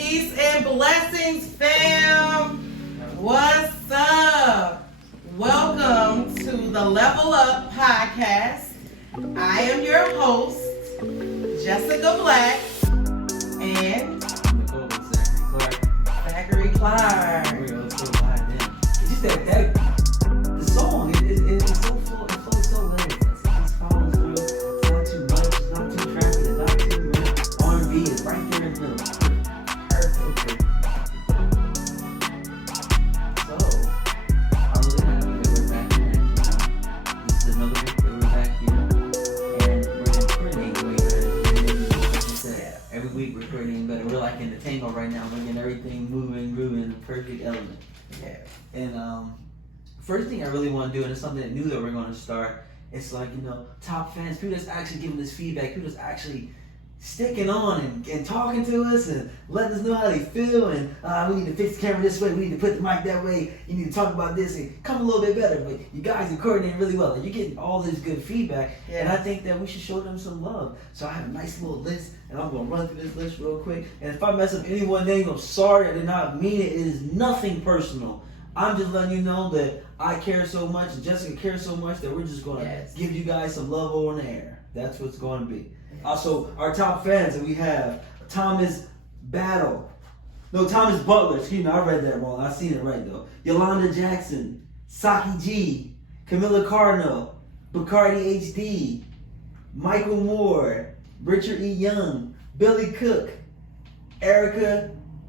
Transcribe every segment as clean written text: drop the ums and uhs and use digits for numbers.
Peace and blessings, fam. What's up? Welcome to the Level Up podcast. I am your host, Jessika Black, and Zachary Clark. It's just that the song it's so full, it flows so well. It follows through. It's not too much, it's not too traffic, it's not too much. R&B is right there in the middle. Perfect. So I'm really happy that we're back here. This is another week that we're back here, and we're coordinating way better. Like you said, every week we're coordinating better. We're like in the tango right now. We're getting everything moving, grooving, in the perfect element. Yeah. And first thing I really want to do, and it's something new that we're going to start, it's like, top fans, people that's actually giving us feedback, people that's actually sticking on and talking to us and letting us know how they feel, and we need to fix the camera this way, we need to put the mic that way, you need to talk about this and come a little bit better. But you guys are coordinating really well, and you're getting all this good feedback, and I think that we should show them some love. So I have a nice little list, and I'm going to run through this list real quick, and if I mess up anyone's name, I'm sorry, I did not mean it. It is nothing personal. I'm just letting you know that I care so much, and Jessica cares so much, that we're just going to give you guys some love over in the air. That's what's going to be. Also, our top fans that we have, Thomas Butler, excuse me, I read that wrong. I seen it right though. Yolanda Jackson, Saki G, Camilla Cardinal, Bacardi HD, Michael Moore, Richard E. Young, Billy Cook, Erica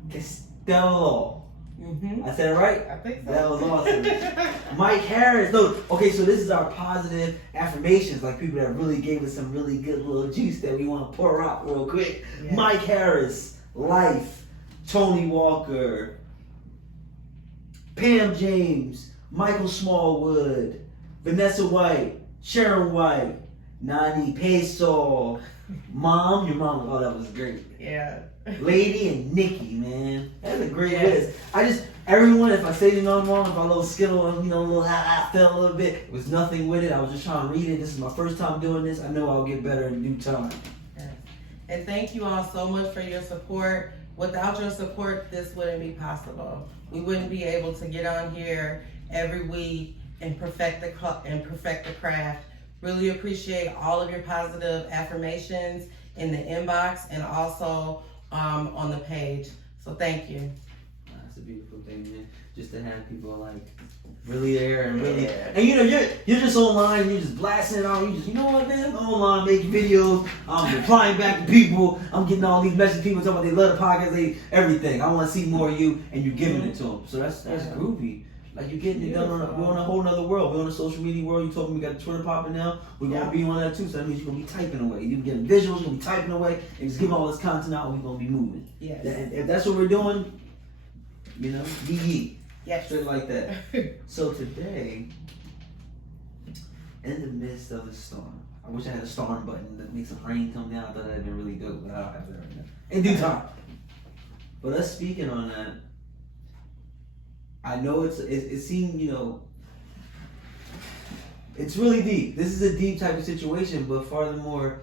Castello. Mm-hmm. I said it right? I think so. That was awesome. Mike Harris. No, okay, so this is our positive affirmations, like people that really gave us some really good little juice that we want to pour out real quick. Yeah. Mike Harris, Life, Tony Walker, Pam James, Michael Smallwood, Vanessa White, Sharon White, Nani Peso, Mom, your mom, oh, that was great. Yeah. Lady and Nikki, man. That's a great list. Everyone, if I say the name wrong, if I little skittle, a little fell a little bit, it was nothing with it. I was just trying to read it. This is my first time doing this. I know I'll get better in due time. Yes. And thank you all so much for your support. Without your support, this wouldn't be possible. We wouldn't be able to get on here every week and perfect the craft. Really appreciate all of your positive affirmations in the inbox and also on the page. So thank you. That's a beautiful thing, man. Just to have people like really there and really, and you're just online, you're just blasting it out. You just, what, man? I'm online making videos. I'm replying back to people. I'm getting all these messages. People talking about they love the podcast, everything. I want to see more of you, and you're giving it to them. So that's groovy. Like you're getting it done. We're on a whole nother world. We're on a social media world. You told me we got Twitter popping now. We're gonna be on that too. So that means you're gonna be typing away. You're getting visuals. You're gonna be typing away, and just giving all this content out. And we're gonna be moving. Yes. If that's what we're doing, ye. Yes. Straight like that. So today, in the midst of the storm, I wish I had a storm button that makes some rain come down. I thought that'd been really good, but I don't have that right now. In due time. But us speaking on that, I know it seemed, it's really deep. This is a deep type of situation, but furthermore,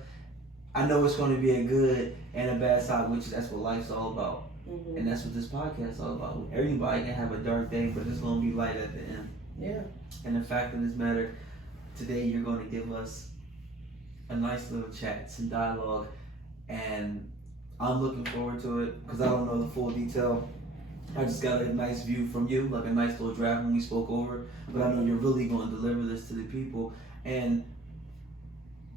I know it's going to be a good and a bad side, which that's what life's all about. Mm-hmm. And that's what this podcast is all about. Everybody can have a dark day, but it's going to be light at the end. Yeah. And the fact of this matter, today you're going to give us a nice little chat, some dialogue, and I'm looking forward to it because I don't know the full detail. I just got a nice view from you, like a nice little draft when we spoke over. But I know you're really going to deliver this to the people, and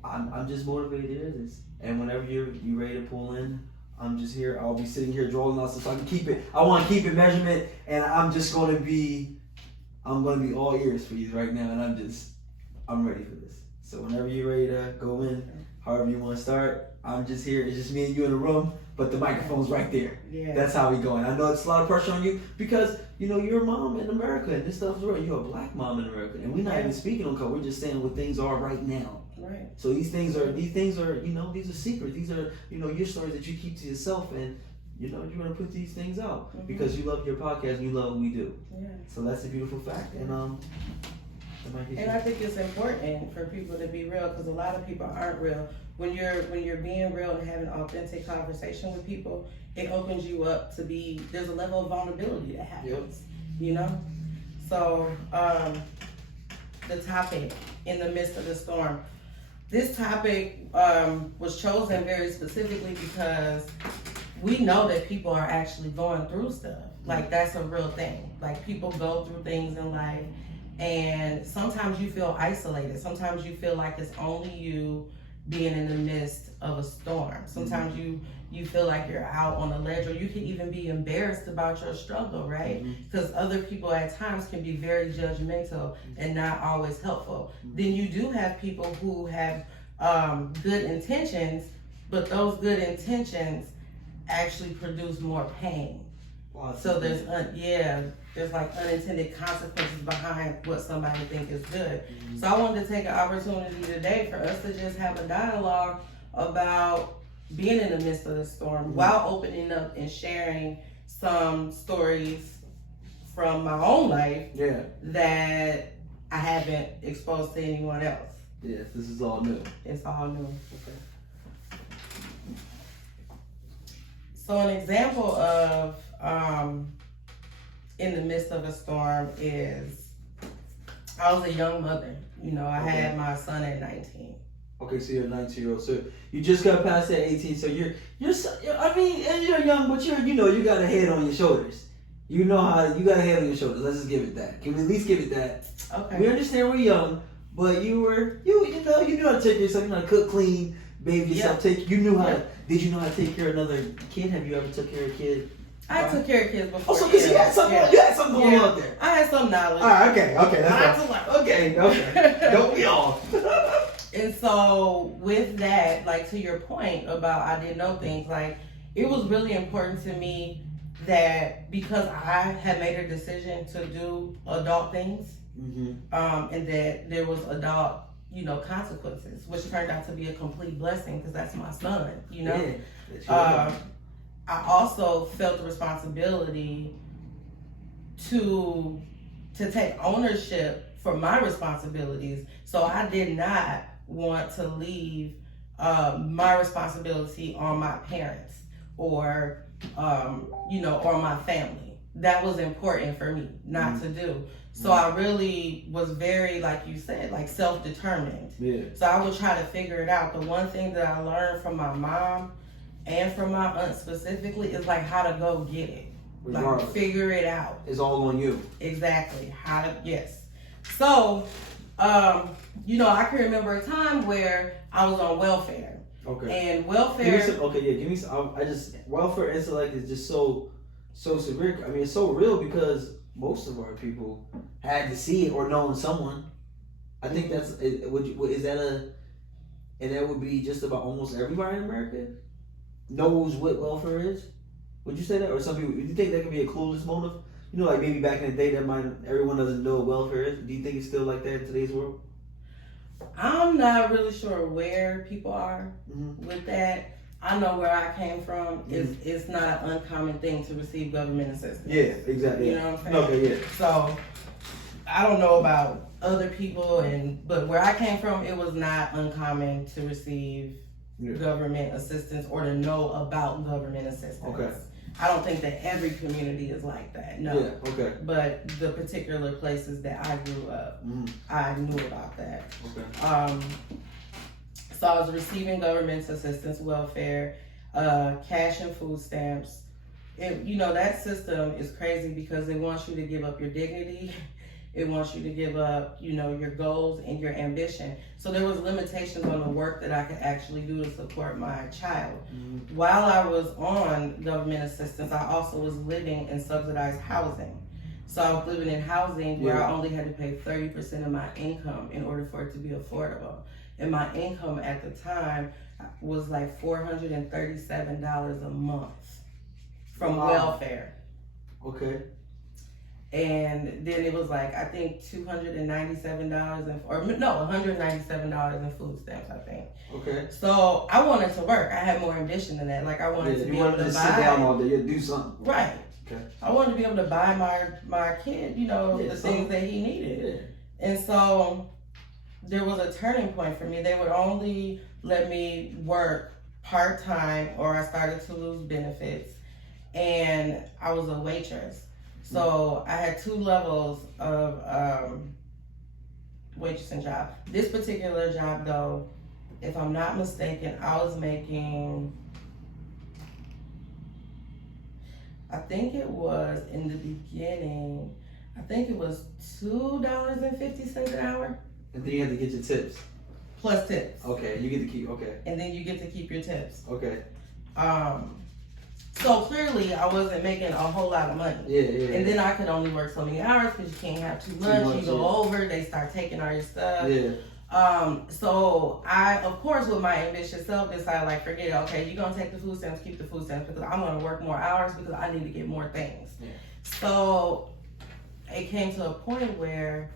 I'm just motivated to hear this. And whenever you're ready to pull in, I'm just here. I'll be sitting here drawing out so I can keep it. I want to keep it measurement, and I'm going to be all ears for you right now, and I'm ready for this. So whenever you're ready to go in, however you want to start, I'm just here. It's just me and you in the room. But the microphone's right there. Yeah. That's how we going. I know it's a lot of pressure on you because, you're a mom in America and this stuff's real. You're a black mom in America. And we're not even speaking on color. We're just saying what things are right now. Right. So these things are, these are secrets. These are, your stories that you keep to yourself, and, you're going to put these things out because you love your podcast and you love what we do. Yeah. So that's a beautiful fact. And And I think it's important for people to be real, because a lot of people aren't real. When you're being real and having authentic conversation with people, it opens you up to be. There's a level of vulnerability that happens. You know. So the topic, in the midst of the storm. This topic was chosen very specifically because we know that people are actually going through stuff. Like, that's a real thing. Like, people go through things in life, and sometimes you feel isolated. Sometimes you feel like it's only you being in the midst of a storm. Sometimes you feel like you're out on a ledge, or you can even be embarrassed about your struggle, right? Because other people at times can be very judgmental and not always helpful. Then you do have people who have good intentions, but those good intentions actually produce more pain. So there's like unintended consequences behind what somebody thinks is good. So I wanted to take an opportunity today for us to just have a dialogue about being in the midst of the storm, while opening up and sharing some stories from my own life that I haven't exposed to anyone else. Yes, this is all new. It's all new. Okay. So an example of in the midst of a storm is, I was a young mother. You know, I had my son at 19. Okay, so you're a 19-year-old. So you just got past that 18. So you're I mean, and you're young, but you got a head on your shoulders. You know how you got a head on your shoulders. Let's just give it that. Can we at least give it that? Okay. We understand we're young, but you knew how to take yourself. You know how to cook, clean, bathe yourself. Did you know how to take care of another kid? Have you ever took care of a kid? I took care of kids before. Oh, so because you had something going on there. I had some knowledge. All right, okay. That's okay. Don't we all? And so with that, like, to your point about I didn't know things, like, it was really important to me that because I had made a decision to do adult things, and that there was adult, consequences, which turned out to be a complete blessing because that's my son, I also felt the responsibility to take ownership for my responsibilities. So I did not want to leave my responsibility on my parents or or my family. That was important for me not to do. So I really was very, like you said, like self-determined. Yeah. So I would try to figure it out. The one thing that I learned from my mom and from my aunt specifically is like how to go get it. Like figure it out. It's all on you. Exactly. So, I can remember a time where I was on welfare. Okay. And welfare. Give me some. Welfare intellect is just so severe. I mean, it's so real because most of our people had to see it or known someone. I think and that would be just about almost everybody in America knows what welfare is. Would you say that, or some people? Do you think that could be a clueless motive? Like maybe back in the day, everyone doesn't know what welfare is. Do you think it's still like that in today's world? I'm not really sure where people are with that. I know where I came from. It's not an uncommon thing to receive government assistance. Yeah, exactly. You know what I'm saying? Okay, yeah. So I don't know about other people, but where I came from, it was not uncommon to receive government assistance or to know about government assistance. Okay. I don't think that every community is like that. No. Yeah. Okay. But the particular places that I grew up, I knew about that. Okay. So I was receiving government assistance, welfare, cash and food stamps. That system is crazy because it wants you to give up your dignity. It wants you to give up, your goals and your ambition. So there was limitations on the work that I could actually do to support my child. While I was on government assistance, I also was living in subsidized housing. So I was living in housing where I only had to pay 30% of my income in order for it to be affordable. And my income at the time was like $437 a month from welfare. Okay. And then it was like, I think $197 in food stamps, I think. Okay. So I wanted to work. I had more ambition than that. Like I wanted to be able to buy. Sit down all day, do something. Right. Okay. I wanted to be able to buy my kid, the things that he needed. And so there was a turning point for me. They would only let me work part-time, or I started to lose benefits, and I was a waitress. So I had 2 levels of waitressing job. This particular job, though, if I'm not mistaken, I was making, I think it was in the beginning, I think it was $2.50 an hour. And then you have to get your tips. Plus tips. Okay, you get to keep, okay. And then you get to keep your tips. Okay. So clearly I wasn't making a whole lot of money. Yeah. And then I could only work so many hours because you can't have too much. You go over, they start taking all your stuff. Yeah. So I, of course, with my ambitious self, decided, like, forget it. Okay, you're going to take the food stamps, keep the food stamps, because I'm going to work more hours because I need to get more things. Yeah. So it came to a point where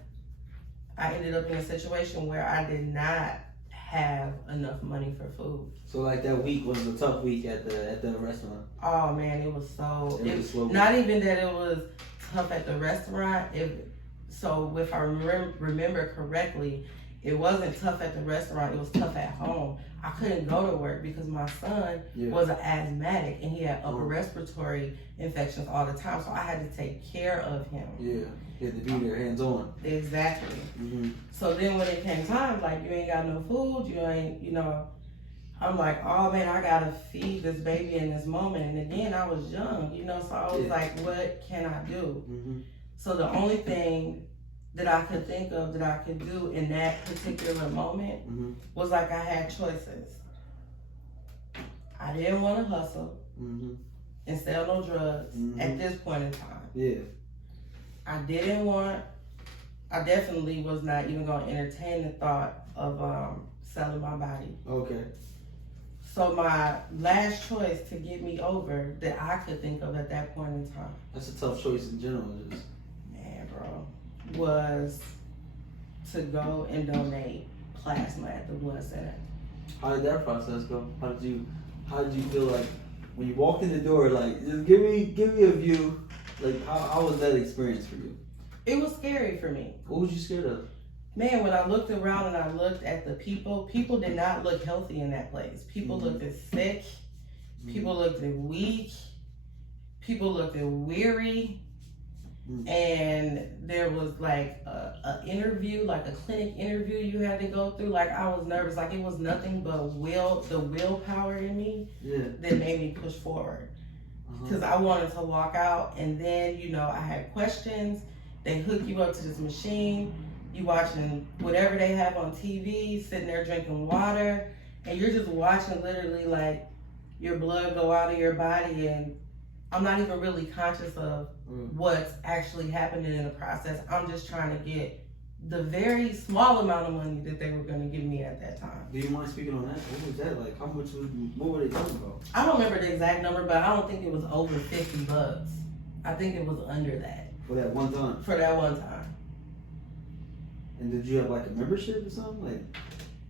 I ended up in a situation where I did not have enough money for food. So like that week was a tough week at the restaurant. Oh man, it was so. It was slow. Not even that it was tough at the restaurant. So if I remember correctly, it wasn't tough at the restaurant. It was tough at home. I couldn't go to work because my son was an asthmatic and he had upper respiratory infections all the time. So I had to take care of him. Yeah, you had to be there, hands on. Exactly. Mm-hmm. So then when it came time, like, you ain't got no food, you ain't, I'm like, oh man, I gotta feed this baby in this moment. And again, I was young, so I was like, what can I do? Mm-hmm. So the only thing that I could think of that I could do in that particular moment was, like, I had choices. I didn't want to hustle and sell no drugs at this point in time. Yeah. I definitely was not even going to entertain the thought of selling my body. Okay. So my last choice to get me over that I could think of at that point in time. That's a tough choice in general. Man, bro. Was to go and donate plasma at the blood center. How did that process go? How did you feel like when you walked in the door? Like, just give me a view. Like, how was that experience for you? It was scary for me. What was you scared of? Man, when I looked around and I looked at the people did not look healthy in that place. People looked sick. People looked weak. People looked weary. And there was like a interview, like a clinic interview you had to go through. Like, I was nervous. Like, it was nothing but the willpower in me that made me push forward. Because I wanted to walk out, and then, I had questions. They hook you up to this machine. You watching whatever they have on TV, sitting there drinking water, and you're just watching literally like your blood go out of your body, and I'm not even really conscious of what's actually happening in the process. I'm just trying to get the very small amount of money that they were going to give me at that time. Do you mind speaking on that? What was that like? What were they talking about? I don't remember the exact number, but I don't think it was over $50. I think it was under that. For that one time? For that one time. And did you have like a membership or something? Like,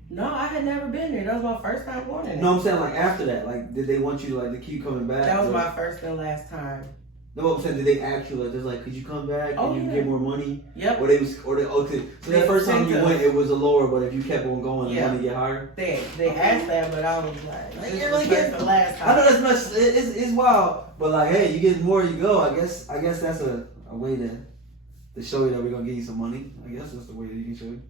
no, I had never been there. That was my first time going in there. no, I'm saying like after that. Like, did they want you to keep coming back? That was my first and last time. No, I'm saying, did they ask you could you come back and you can get more money? Yep. Okay. So the first time you went, it was a lower, but if you kept on going, the money get higher. They asked that, but I was like you really get the last time. I know that's much. It's wild, but like, hey, you get more, you go. I guess that's a way to show you that we're gonna give you some money. I guess that's the way that you can show you.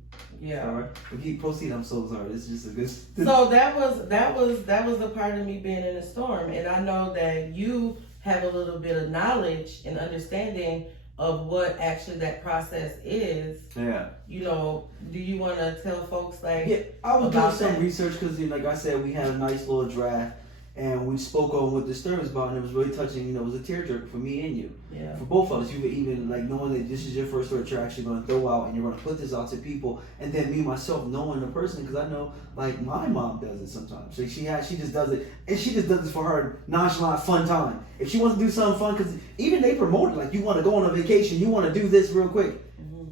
Yeah. All right. But keep proceed. I'm so sorry. This is just a good. So that was the part of me being in a storm, and I know that you have a little bit of knowledge and understanding of what actually that process is. Yeah. Do you want to tell folks like? Yeah, I was doing some research because, like I said, we had a nice little draft. And we spoke on what disturbed us about, and it was really touching. It was a tearjerker for me and you. Yeah. For both of us, you were even like knowing that this is your first story that you're actually going to throw out, and you're going to put this out to people. And then me myself knowing the person, because I know like my mom does it sometimes. So she just does it, and she just does this for her nonchalant fun time. If she wants to do something fun, because even they promote it, like you want to go on a vacation, you want to do this real quick.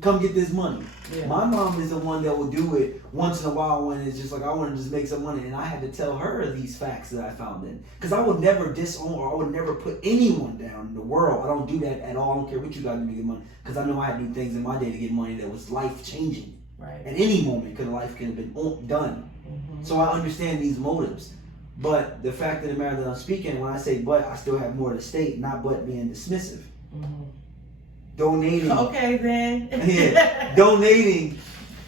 come get this money. Yeah. My mom is the one that will do it once in a while when it's just like, I want to just make some money. And I had to tell her these facts that I found in. Because I would never disown or I would never put anyone down in the world. I don't do that at all. I don't care what you got to do to get money. Because I know I had to do things in my day to get money that was life-changing. Right. At any moment, because life could have been done. Mm-hmm. So I understand these motives. But the fact of the matter that I'm speaking, when I say but, I still have more to state, not but being dismissive. Mm-hmm. Donating. Okay, then. Yeah. Donating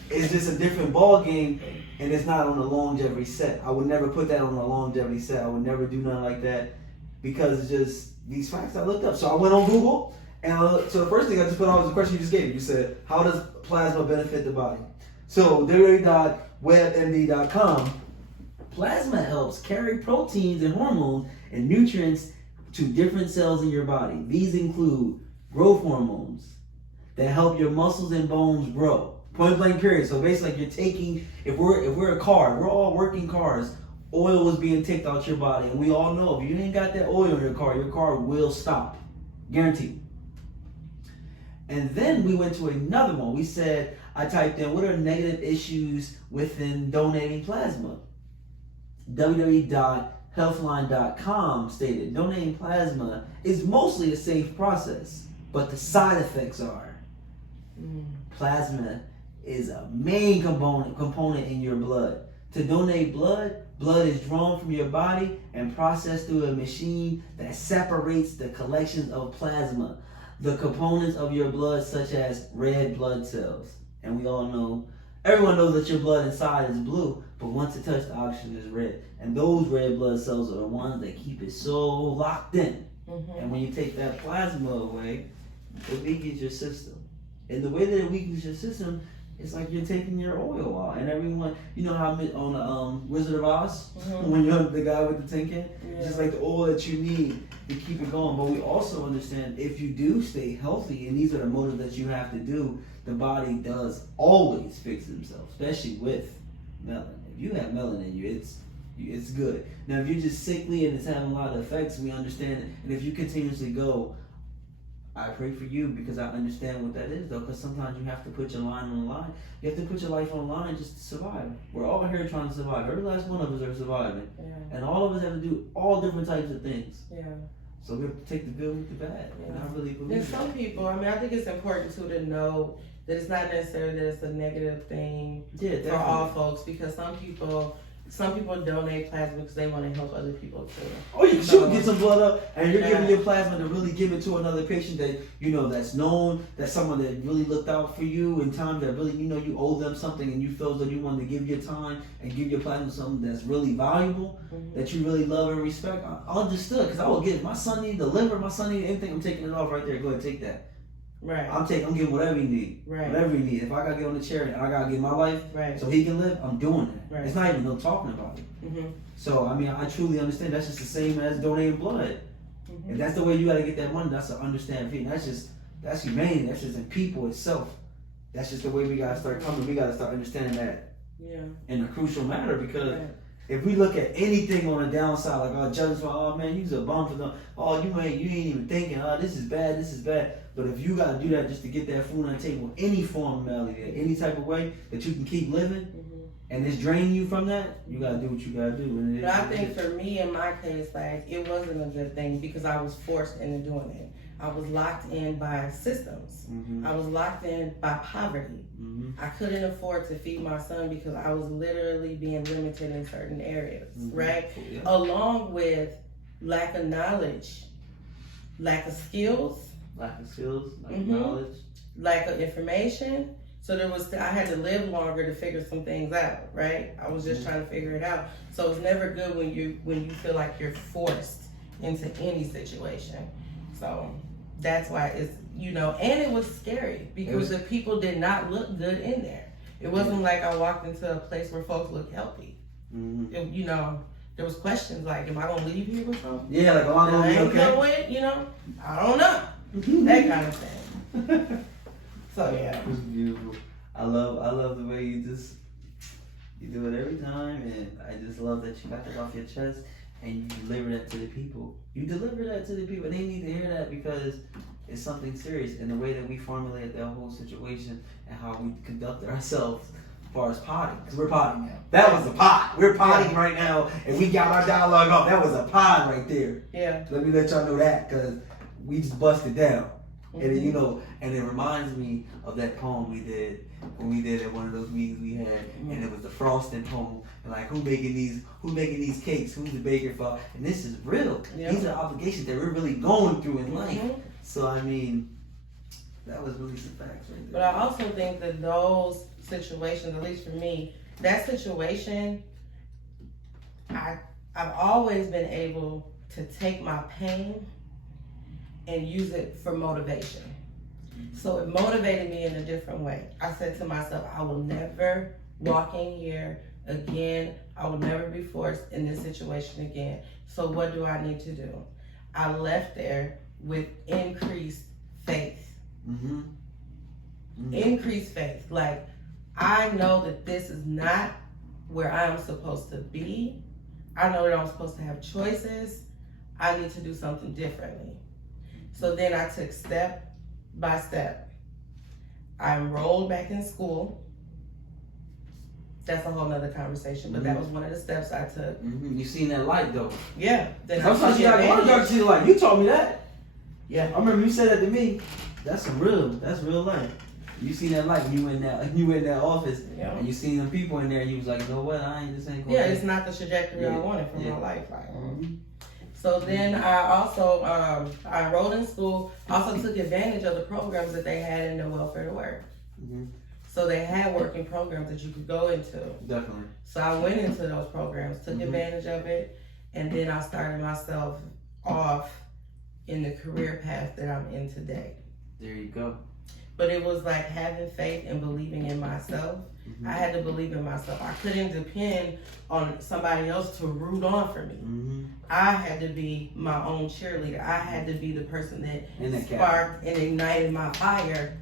is just a different ball game, and it's not on a longevity set. I would never put that on a longevity set. I would never do nothing like that because it's just these facts I looked up. So I went on Google, and so the first thing I just put on was the question you just gave me. You said, how does plasma benefit the body? So www.webmd.com, plasma helps carry proteins and hormones and nutrients to different cells in your body. These include growth hormones that help your muscles and bones grow. Point blank period. So basically, like you're taking, if we're a car, we're all working cars, oil was being taken out your body. And we all know if you ain't got that oil in your car will stop. Guaranteed. And then we went to another one. We said, I typed in, what are negative issues within donating plasma? www.healthline.com stated, donating plasma is mostly a safe process. But the side effects are plasma is a main component in your blood. To donate blood is drawn from your body and processed through a machine that separates the collections of plasma, the components of your blood such as red blood cells. And we all know, everyone knows that your blood inside is blue, but once it touches the oxygen, it's red. And those red blood cells are the ones that keep it so locked in. Mm-hmm. And when you take that plasma away, it weakens your system. And the way that it weakens your system, it's like you're taking your oil out. And everyone, you know how on the Wizard of Oz, when you're the guy with the tin can, it's just like the oil that you need to keep it going. But we also understand if you do stay healthy, and these are the motives that you have to do, the body does always fix itself, especially with melanin. If you have melanin in you, it's good. Now, if you're just sickly and it's having a lot of effects, we understand it. And if you continuously go, I pray for you because I understand what that is, though, because sometimes you have to put your line on the line. You have to put your life on the line just to survive. We're all here trying to survive. Every last one of us are surviving. Yeah. And all of us have to do all different types of things. Yeah. So we have to take the good with the bad. Yeah. And I really believe that. Some people, I think it's important, too, to know that it's not necessarily that it's a negative thing for all folks, because some people donate plasma because they want to help other people too. Oh, you can get some blood up, and you're giving your plasma to really give it to another patient that you know that's known, that's someone that really looked out for you in times that really you owe them something, and you feel as though you want to give your time and give your plasma something that's really valuable, that you really love and respect. I understood, because I would give my son need the liver, my son need anything. I'm taking it off right there. Go ahead, take that. Right. I'm giving whatever you need. Right. Whatever you need. If I gotta get on the chair and I gotta give my life so he can live, I'm doing that. Right. It's not even no talking about it. Mm-hmm. So I truly understand. That's just the same as donating blood. Mm-hmm. If that's the way you gotta get that money, that's an understanding fee. That's humane. That's just in people itself. That's just the way we gotta start coming. We gotta start understanding that. Yeah. In a crucial matter, because if we look at anything on the downside, like judges, oh man, you's a bum for them. Oh, you ain't even thinking. Oh, this is bad. But if you gotta do that just to get that food on the table, any formality, any type of way that you can keep living, and it's draining you from that, you gotta do what you gotta do. But I think for me, in my case, like it wasn't a good thing because I was forced into doing it. I was locked in by systems. Mm-hmm. I was locked in by poverty. Mm-hmm. I couldn't afford to feed my son because I was literally being limited in certain areas, right? Yeah. Along with lack of knowledge, lack of skills, lack of knowledge, lack of information. So I had to live longer to figure some things out, right? I was just trying to figure it out. So it's never good when you feel like you're forced into any situation. So that's why it's, and it was scary because the people did not look good in there. It wasn't like I walked into a place where folks looked healthy. Mm-hmm. There was questions like, am I going to leave here with something? Yeah, like, am I going to be okay? I don't know. That kind of thing. So yeah. It was beautiful. I love the way you do it every time, and I just love that you got that off your chest and you deliver that to the people. You deliver that to the people. They need to hear that because is something serious. And the way that we formulated that whole situation and how we conducted ourselves as far as potting, because we're potting now. That was a pot. We're potting right now, and we got our dialogue off. That was a pod right there. Yeah. Let me let y'all know that, because we just busted down. And then, you know, and it reminds me of that poem we did when we did at one of those meetings we had, and it was the frosting poem, and like who's making these cakes, who's the baker for, and this is real. These are obligations that we're really going through in life. So I mean, that was really some facts right there. But I also think that those situations, at least for me, that situation, I've always been able to take my pain and use it for motivation. So it motivated me in a different way. I said to myself, I will never walk in here again. I will never be forced in this situation again. So what do I need to do? I left there with increased faith. Increased faith. Like, I know that this is not where I am supposed to be. I know that I'm supposed to have choices. I need to do something differently. So then I took step by step. I enrolled back in school. That's a whole nother conversation, but that was one of the steps I took. You seen that light though? Yeah. Then sometimes you gotta see the light. You told me that. Yeah. I remember you said that to me. That's real life. You seen that light when you went in that office, and you seen them people in there, and you was like, you know what, this ain't going. Yeah, it's not the trajectory I wanted for my life. Like, So then I also, I enrolled in school, also took advantage of the programs that they had in the welfare to work. So they had working programs that you could go into. Definitely. So I went into those programs, took advantage of it, and then I started myself off in the career path that I'm in today. There you go. But it was like having faith and believing in myself. I had to believe in myself. I couldn't depend on somebody else to root on for me. I had to be my own cheerleader. I had to be the person that sparked and ignited my fire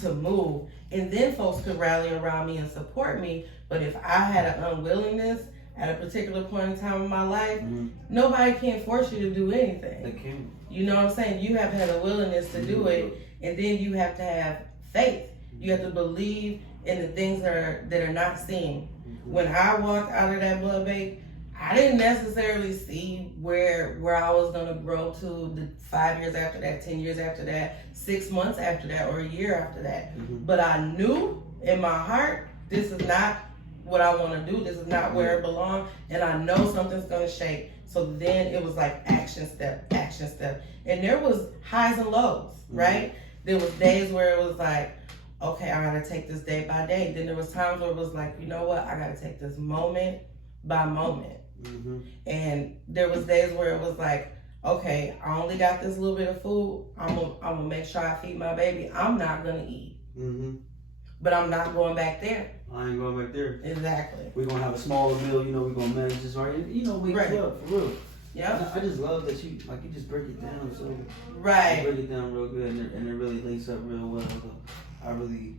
to move. And then folks could rally around me and support me. But if I had an unwillingness at a particular point in time in my life, nobody can force you to do anything. They can't. You know what I'm saying? You have to have a willingness to do it, and then you have to have faith. You have to believe in the things that are not seen. When I walked out of that blood bank, I didn't necessarily see where I was gonna grow to the 5 years after that, 10 years after that, 6 months after that, or a year after that. But I knew in my heart, this is not what I want to do. This is not where it belongs, and I know something's gonna shake. So then it was like action step, and there was highs and lows, right? There was days where it was like, okay, I gotta take this day by day. Then there was times where it was like, you know what, I gotta take this moment by moment. And there was days where it was like, okay, I only got this little bit of food. I'm gonna make sure I feed my baby. I'm not gonna eat, but I'm not going back there. I ain't going back there. Exactly. We're gonna have a smaller meal. You know, we're gonna manage this right. You know, wake you up for real. Yeah. I just love that you just break it down so. Right. You break it down real good, and it really links up real well. So I really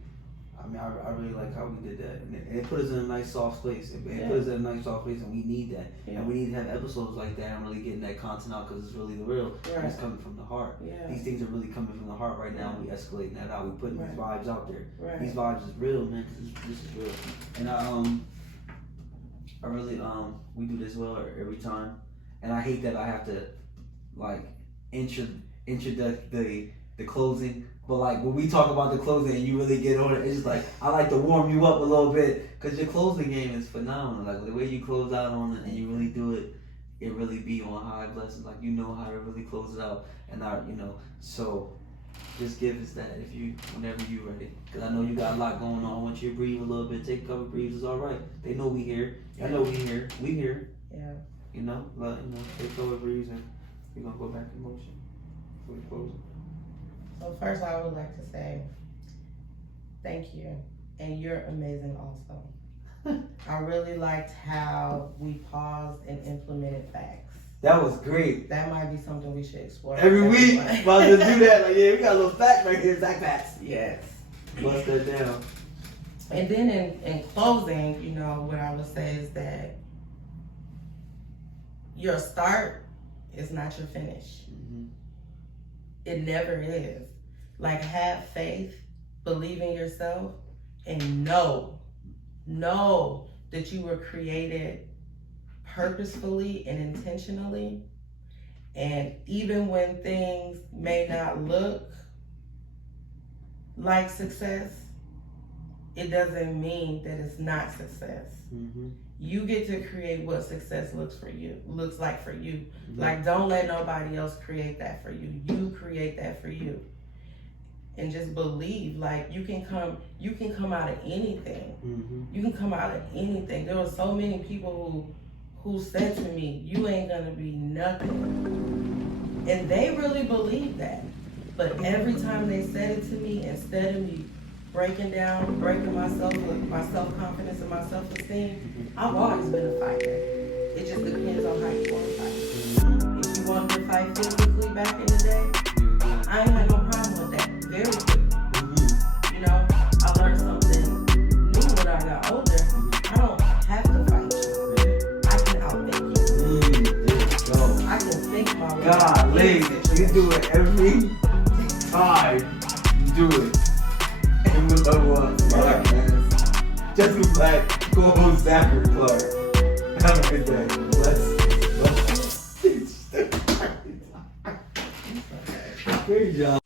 like how we did that, and it put us in a nice soft place. It put us in a nice soft place, and we need that, and we need to have episodes like that and really getting that content out because it's really the real. Right. It's coming from the heart. Yeah. These things are really coming from the heart right now. We escalating that out. We putting these vibes out there. Right. These vibes is real, man. This is real, and I really we do this well every time, and I hate that I have to like introduce the closing. But like when we talk about the closing and you really get on it, it's just like I like to warm you up a little bit because your closing game is phenomenal. Like the way you close out on it and you really do it, it really be on high blessings. Like you know how to really close it out, and so just give us that whenever you ready. Because I know you got a lot going on. I want you to breathe a little bit. Take a couple breathes. It's all right. They know we here. I know we here. We here. Yeah. Take a couple breathes and we're gonna go back in motion. So we close it. So first I would like to say thank you, and you're amazing also. I really liked how we paused and implemented facts. That was great. That might be something we should explore. Every week, about to do that. Like, yeah, we got a little fact right here, facts. Yes. Bust that down. And then in closing, what I would say is that your start is not your finish. It never is. Like, have faith, believe in yourself, and know that you were created purposefully and intentionally. And even when things may not look like success, it doesn't mean that it's not success. Mm-hmm. You get to create what success looks like for you. Mm-hmm. Like, don't let nobody else create that for you. You create that for you. And just believe, like, you can come out of anything. Mm-hmm. You can come out of anything. There were so many people who said to me, you ain't gonna be nothing. And they really believed that. But every time they said it to me, instead of me breaking myself with my self-confidence and my self-esteem, I've always been a fighter. It just depends on how you want to fight. If you wanted to fight physically back in the day, I ain't had no problem with that. Very quick. You know, I learned something new when I got older. I don't have to fight you. I can outthink you. Let's go. I can think my way. Golly, you do it every time. You do it. And with Level Up podcast. Jessika Black, co-host Zachary Clark. Have a good day. Bless. Great job.